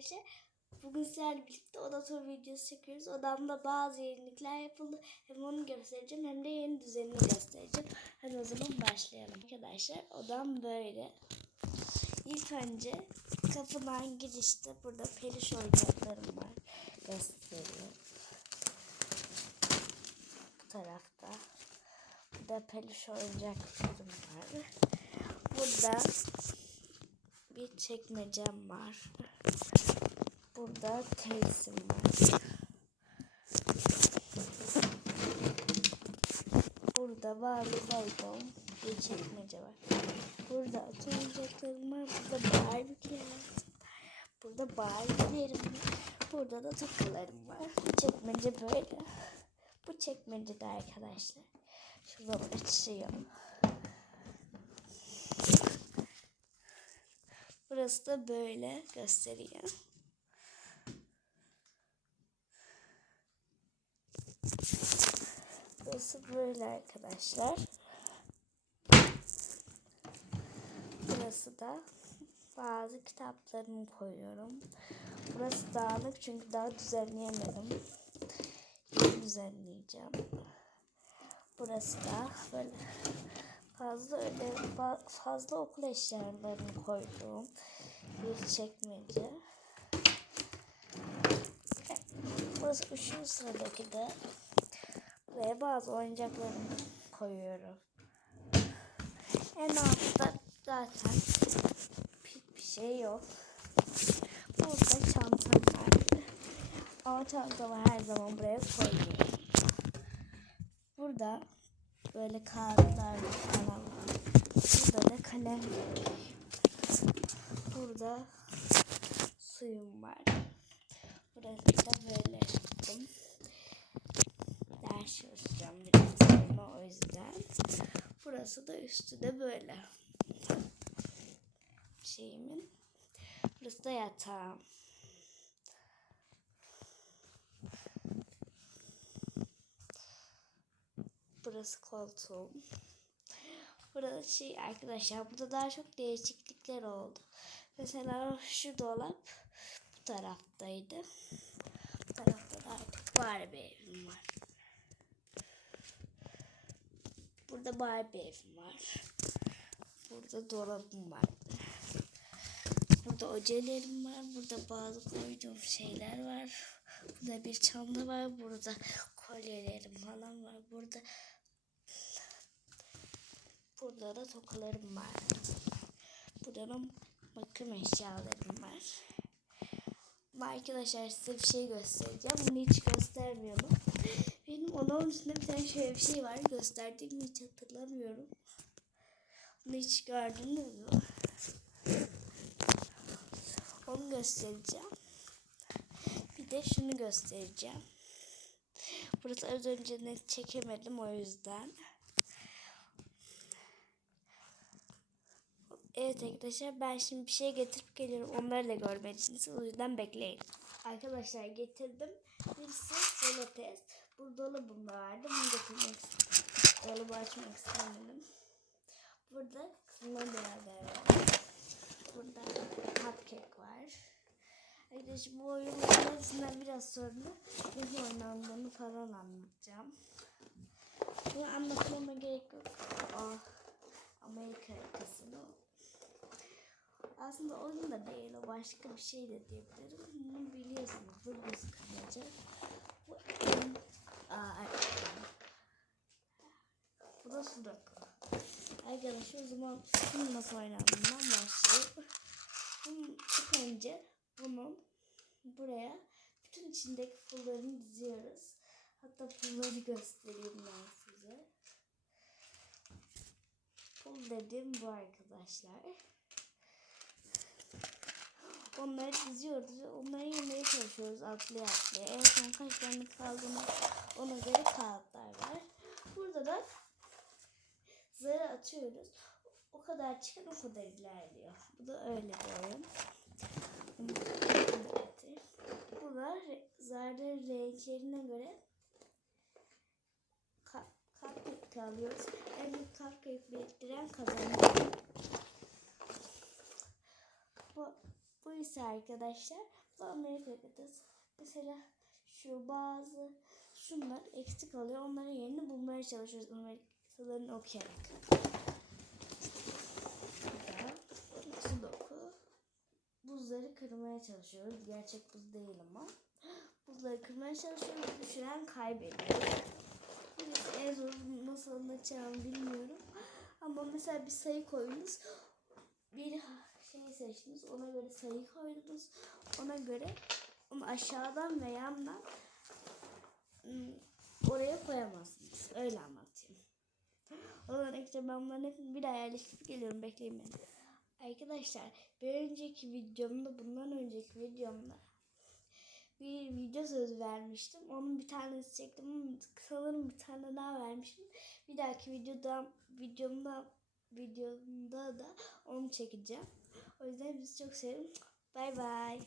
arkadaşlar. Bugün sizlerle birlikte oda tur videosu çekiyoruz. Odamda bazı yenilikler yapıldı. Hem onu göstereceğim hem de yeni düzenini göstereceğim. Hadi o zaman başlayalım. Arkadaşlar odam böyle. İlk önce kapıdan girişte burada peluş oyuncaklarım var. Gösteriyorum. Bu tarafta. Burada peluş oyuncaklarım var. Burada bir çekmecem var. Burada teysim var. Burada bazı balkon bir çekmece var. Burada oturacaklarım var. Burada barbeküler var. Burada barbekülerim var. Burada da tokalarım var. Bu çekmece böyle. Bu çekmece de arkadaşlar. Şuradan açıyor. Burası da böyle gösteriyor. Burası böyle arkadaşlar. Burası da bazı kitaplarımı koyuyorum. Burası dağınık çünkü daha düzenleyemedim. Düzenleyeceğim. Burası da böyle fazla öyle fa- fazla okul eşyalarını koyduğum bir çekmece. Burası üçüncü sıradaki de ve bazı oyuncaklarımı koyuyorum. En altta zaten pek bir şey yok. Burada çantam var. Ama çantamı her zaman buraya koyuyorum. Burada böyle kağıtlar falan var. Burada da kalem. Burada suyum var. Burası da böyle yaptım. Ders çalışacağım biraz sonra o yüzden. Burası da üstü de böyle. Şeyimin. Burası da yatağım. Burası koltuğum. Burada şey arkadaşlar burada daha çok değişiklikler oldu. Mesela şu dolap bu taraftaydı. Bu tarafta da artık Barbie evim var. Burada Barbie evim var. Burada dolabım var. Burada ocelerim var. Burada bazı koyduğum şeyler var. Burada bir çanta var. Burada kolyelerim falan var. Burada Burada da tokalarım var. Burada da bakım eşyalarım var. Arkadaşlar size bir şey göstereceğim. Bunu hiç göstermiyorum. Benim onun üstünde bir tane şöyle bir şey var. Gösterdiğimi hiç hatırlamıyorum. Bunu hiç gördünüz mü? Onu göstereceğim. Bir de şunu göstereceğim. Burası az önce net çekemedim o yüzden. Evet arkadaşlar ben şimdi bir şey getirip geliyorum. Onları da görmelisiniz. O yüzden bekleyin. Arkadaşlar getirdim. Birisi solo test. Bu dolabım da vardı. Bunu getirmek Dolabı açmak istemedim. Burada kızımla beraber var. Burada cupcake var. Arkadaşlar bu oyunların hepsinden biraz sonra nasıl oynandığını falan anlatacağım. Bunu anlatmama gerek yok. Oh, Amerika yakasını aslında oyun da değil o başka bir şey de diyebilirim. Bunu biliyorsunuz. Bu kıskaca. Bu. Bu da sudoku. Arkadaşlar o zaman bunun nasıl oynandığından başlayıp bunun önce bunun buraya bütün içindeki pullarını diziyoruz. Hatta pulları göstereyim ben size. Pul dediğim bu arkadaşlar. Onları diziyoruz onları yemeye çalışıyoruz atlaya atlaya. En son kaç tane kaldığını ona göre kağıtlar var. Burada da zarı atıyoruz. O kadar çıkan o kadar ilerliyor. Bu da öyle bir oyun. Burada zarların renklerine göre cupcake alıyoruz. En büyük cupcake biriktiren kazanıyor. Bu, bu ise arkadaşlar da Amerika'ya gideceğiz. Mesela şu bazı şunlar eksik oluyor. Onların yerini bulmaya çalışıyoruz Amerikalıların okuyarak. Sudoku. Buzları kırmaya çalışıyoruz. Gerçek buz değil ama. Buzları kırmaya çalışıyoruz. Düşüren kaybediyor. En zor nasıl anlatacağımı bilmiyorum. Ama mesela bir sayı koydunuz. Bir şey seçtiniz. Ona göre sayı koydunuz. Ona göre onu aşağıdan ve yandan ım, oraya koyamazsınız. Öyle anlatayım. O zaman işte ben bunların hepsini bir daha yerleştirip geliyorum. Bekleyin beni. Arkadaşlar bir önceki videomda bundan önceki videomda bir video söz vermiştim. Onun bir tanesi çektim. Sanırım bir tane daha vermişim. Bir dahaki videoda videomda videomda da onu çekeceğim. O yüzden bizi çok seviyorum. Bay bay.